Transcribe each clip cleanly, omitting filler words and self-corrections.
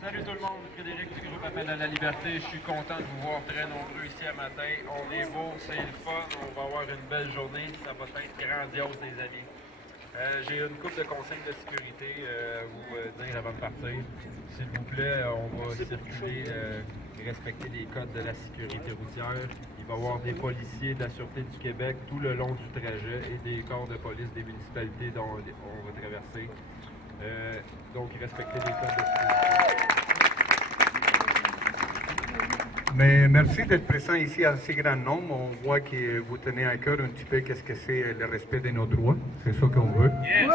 Salut tout le monde, Frédéric du groupe Appel à la Liberté. Je suis content de vous voir très nombreux ici à matin. On est beau, c'est le fun, on va avoir une belle journée. Ça va être grandiose, les amis. J'ai une couple de conseils de sécurité à vous dire avant de partir. S'il vous plaît, on va circuler et respecter les codes de la sécurité routière. Il va y avoir des policiers de la Sûreté du Québec tout le long du trajet et des corps de police des municipalités dont on va traverser. Donc, respectez les codes de sécurité. Mais merci d'être présent ici à si grand nombre. On voit que vous tenez à cœur un petit peu qu'est-ce que c'est le respect de nos droits. C'est ça qu'on veut. Yes.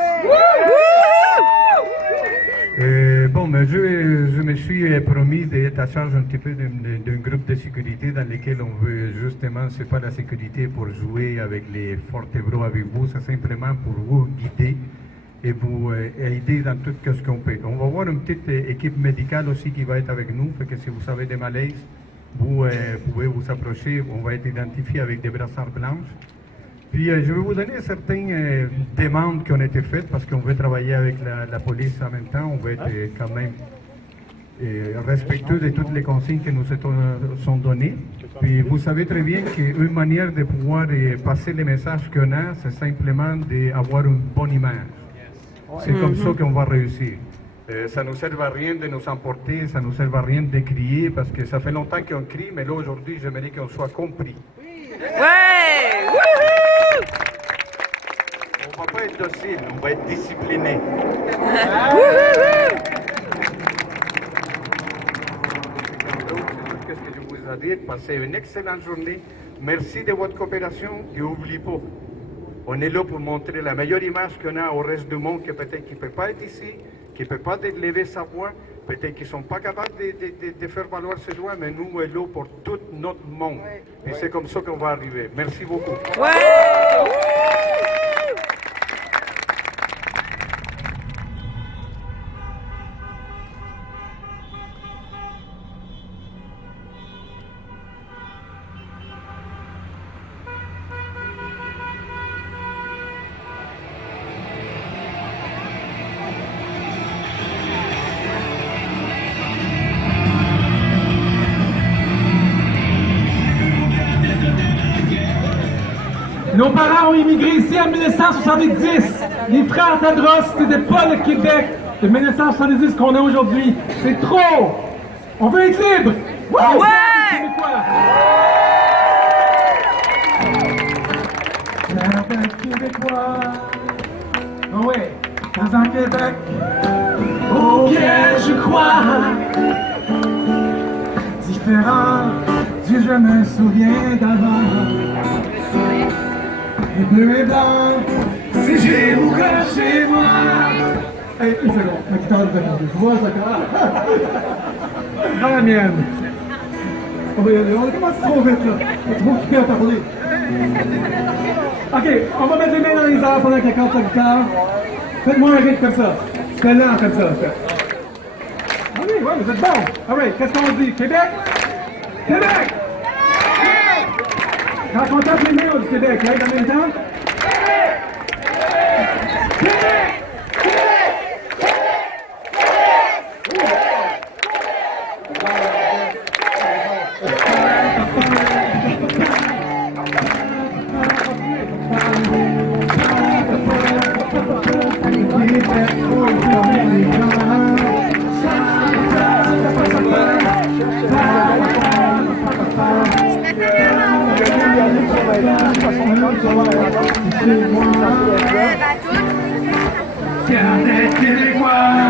Bon, mais je me suis promis d'être à charge un petit peu d'un groupe de sécurité dans lequel on veut justement, c'est pas la sécurité pour jouer avec les vertébraux avec vous, c'est simplement pour vous guider et vous aider dans tout ce qu'on peut. On va avoir une petite équipe médicale aussi qui va être avec nous, fait que si vous avez des malaises, vous pouvez vous approcher, on va être identifié avec des brassards blanches. Puis je vais vous donner certaines demandes qui ont été faites parce qu'on veut travailler avec la police en même temps, on veut être quand même respectueux de toutes les consignes qui nous sont données. Puis vous savez très bien qu'une manière de pouvoir passer les messages qu'on a, c'est simplement d'avoir une bonne image. C'est comme ça qu'on va réussir. Ça ne nous sert à rien de nous emporter, ça ne nous sert à rien de crier, parce que ça fait longtemps qu'on crie, mais là aujourd'hui, j'aimerais qu'on soit compris. Ouais! On ne va pas être docile, on va être discipliné. Qu'est-ce que je vous ai dit? Passez une excellente journée. Merci de votre coopération et n'oubliez pas. On est là pour montrer la meilleure image qu'on a au reste du monde, que peut-être qu'il ne peut pas être ici, qui ne peut pas lever sa voix, peut-être qu'ils ne sont pas capables de faire valoir ses droits, mais nous, on est là pour tout notre monde. Et c'est comme ça qu'on va arriver. Merci beaucoup. Ouais! Nos parents ont immigré ici en 1970. Les frères Tadros, c'était pas le Québec de 1970 qu'on a aujourd'hui. C'est trop! On veut être libre! Ouais! Québécois! Oh ouais, dans un Québec auquel je crois, différent du je me souviens d'avant. Et bleu et blanc, si j'ai vous comme chez moi. Hey, une seconde, ma guitare est venue. Je vois ça. Dans la mienne. On commence trop vite là. On est trop occupé à parler. Ok, on va mettre les mains dans les airs pendant qu'elle cante sa guitare. Faites-moi un rythme comme ça. Fais lent comme ça. Ah oui, ouais, vous êtes bon. Alright, qu'est-ce qu'on dit? Québec? Québec! Quand on tape les mains du Québec, là, en même temps? Québec!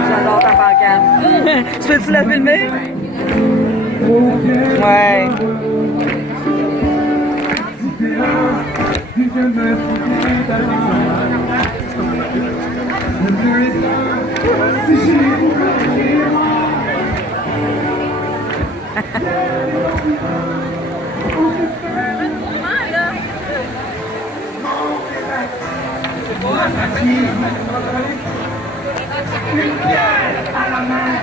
J'adore ta pancarte. Tu peux-tu la filmer? Ouais. Une bière à la main.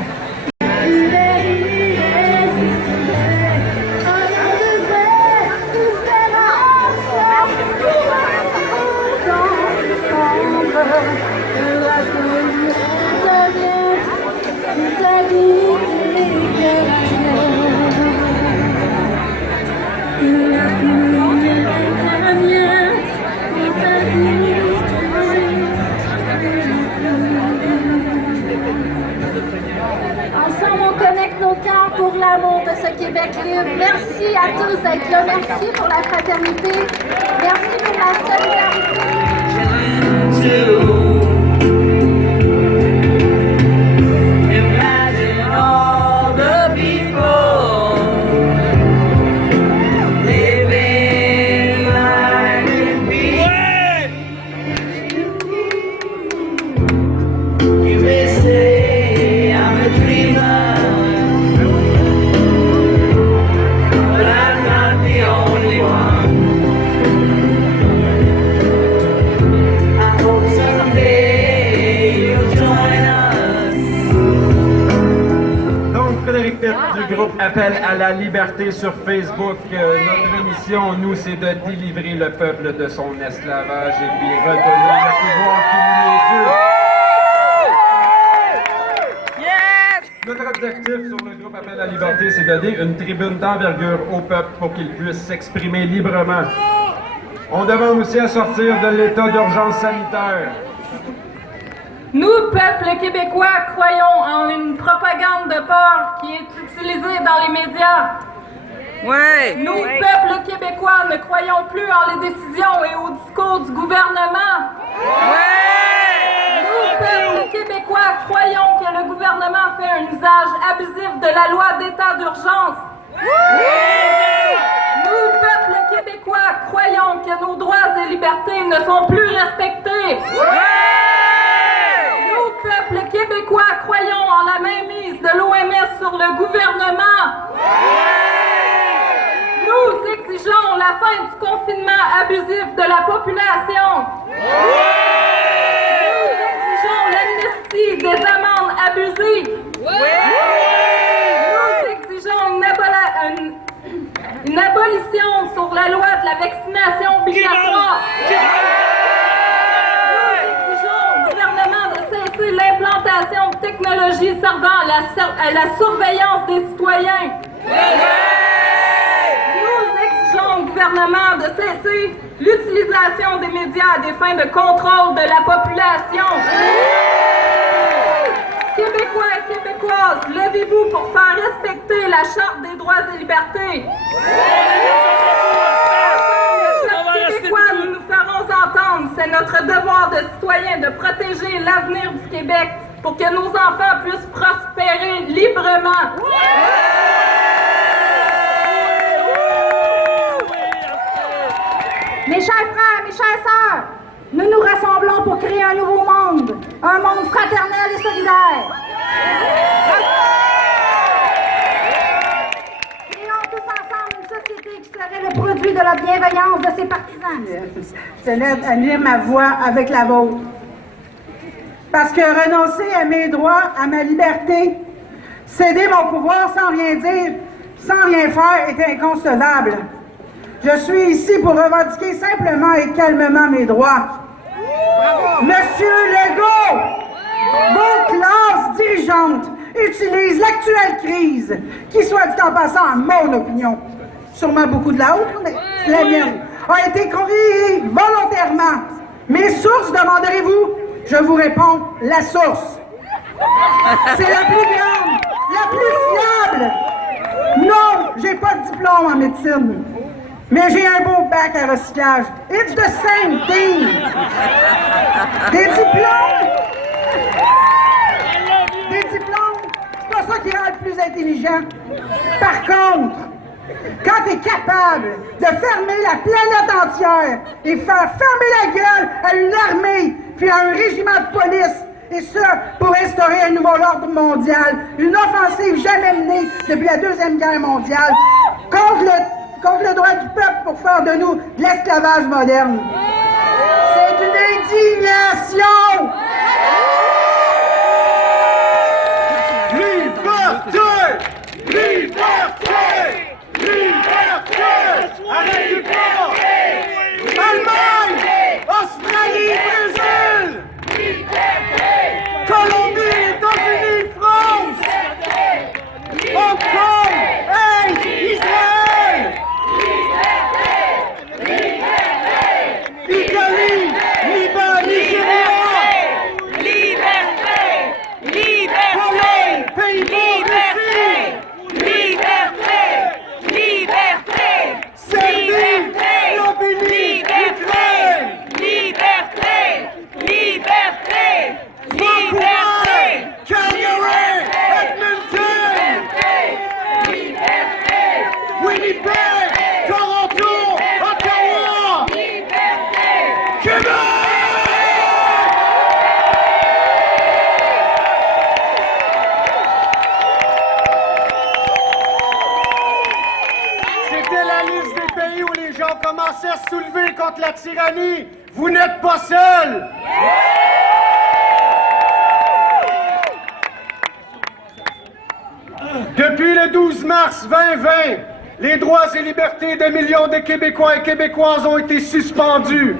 de cœur pour l'amour de ce Québec libre. Merci à tous d'être là. Merci pour la fraternité. Merci pour la solidarité. Imagine all the people living life in peace. You may say I'm a dreamer, but I'm not the only one. I hope someday you'll join us. Donc, Frédéric Pitt du groupe Appel à la liberté sur Facebook. Notre mission, nous, c'est de délivrer le peuple de son esclavage et lui redonner le pouvoir qui lui est dû. Notre objectif sur le groupe Appel à la liberté, c'est de donner une tribune d'envergure au peuple pour qu'il puisse s'exprimer librement. On demande aussi à sortir de l'état d'urgence sanitaire. Nous, peuple québécois, croyons en une propagande de peur qui est utilisée dans les médias. Ouais. Nous, peuple québécois, ne croyons plus en les décisions et au discours du gouvernement. Nous, peuple québécois, croyons que le gouvernement fait un usage abusif de la loi d'état d'urgence. Nous, peuple québécois, croyons que nos droits et libertés ne sont plus respectés. Nous, peuple québécois, croyons en la mainmise de l'OMS sur le gouvernement. Nous exigeons la fin du confinement abusif de la population. Nous exigeons l'amnistie des amendes abusives. Nous exigeons une abolition sur la loi de la vaccination obligatoire. Nous exigeons au gouvernement de cesser l'implantation de technologies servant à la surveillance des citoyens. Nous exigeons au gouvernement de cesser l'utilisation des médias à des fins de contrôle de la population. Québécois et Québécoises, levez-vous pour faire respecter la Charte des droits et libertés. Québécois, nous nous ferons entendre. C'est notre devoir de citoyen de protéger l'avenir du Québec pour que nos enfants puissent prospérer librement. Mes chers frères, mes chères sœurs, nous nous rassemblons pour créer un nouveau monde, un monde fraternel et solidaire. Créons tous ensemble une société qui serait le produit de la bienveillance de ses partisans. Je tenais à unir ma voix avec la vôtre. Parce que renoncer à mes droits, à ma liberté, céder mon pouvoir sans rien dire, sans rien faire est inconcevable. Je suis ici pour revendiquer simplement et calmement mes droits. Monsieur Legault, vos classes dirigeantes utilisent l'actuelle crise, qui soit dit en passant, à mon opinion, sûrement beaucoup de la haute, mais c'est la mienne, a été créée volontairement. Mes sources, demanderez-vous? Je vous réponds, la source. C'est la plus grande, la plus fiable. Non, j'ai pas de diplôme en médecine. Mais j'ai un beau bac à recyclage. It's the same thing. Des diplômes, c'est pas ça qui rend le plus intelligent. Par contre, quand tu es capable de fermer la planète entière et faire fermer la gueule à une armée puis à un régiment de police, et ça pour instaurer un nouvel ordre mondial, une offensive jamais menée depuis la Deuxième Guerre mondiale, contre le droit du peuple pour faire de nous de l'esclavage moderne. C'est une indignation! Liberté! Liberté! Liberté! Arrêtez pas! Allemagne! Australie! Brésil! Colombie! États-Unis! France! Hong Kong! Inde! Israël! Italie! Liban! Nigeria! Pologne! Pays-Bas! Russie! ont commencé à se soulever contre la tyrannie. Vous n'êtes pas seuls. Depuis le 12 mars 2020, les droits et libertés de millions de Québécois et Québécoises ont été suspendus.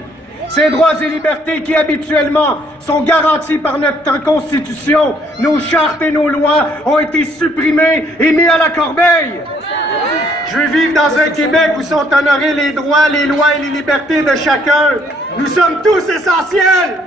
Ces droits et libertés qui, habituellement, sont garantis par notre Constitution, nos chartes et nos lois, ont été supprimés et mis à la corbeille. Je veux vivre dans un Québec où sont honorés les droits, les lois et les libertés de chacun. Nous sommes tous essentiels.